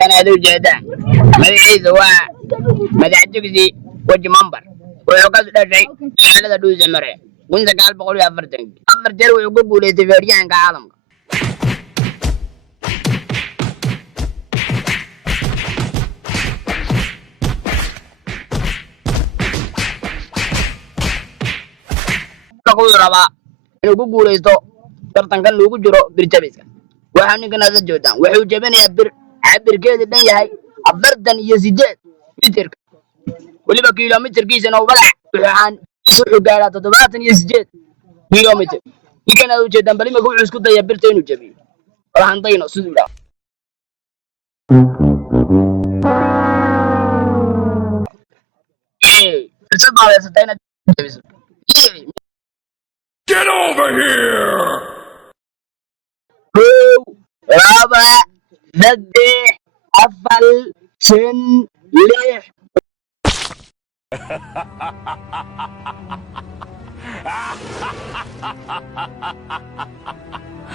كان هذا الجهدان مدعيس هو مدعجكسي وجه منبر ويقص شيء على دوز مرة وانت قال بقول يا فرتن أفرتن ويقول لي تفرجان كعالم تقول ربا يقول لي تو ترتن كان لوجو جرو برجبيسك waxaa ninkan aada joogtaan wuxuu jebinayaa bir cabirkeedu dhan yahay 48 mitirka weliba kilomitirkiisana ubalac wuxuu gaaraa 78 kilomitir ninkan aada ujeedaan bal imika wuxuu isku dayaa birta inuu jebiyo wala handayno siduu dhaha fursad baad haysataa inaad jebiso Get over here! kow laba saddex afar shan lix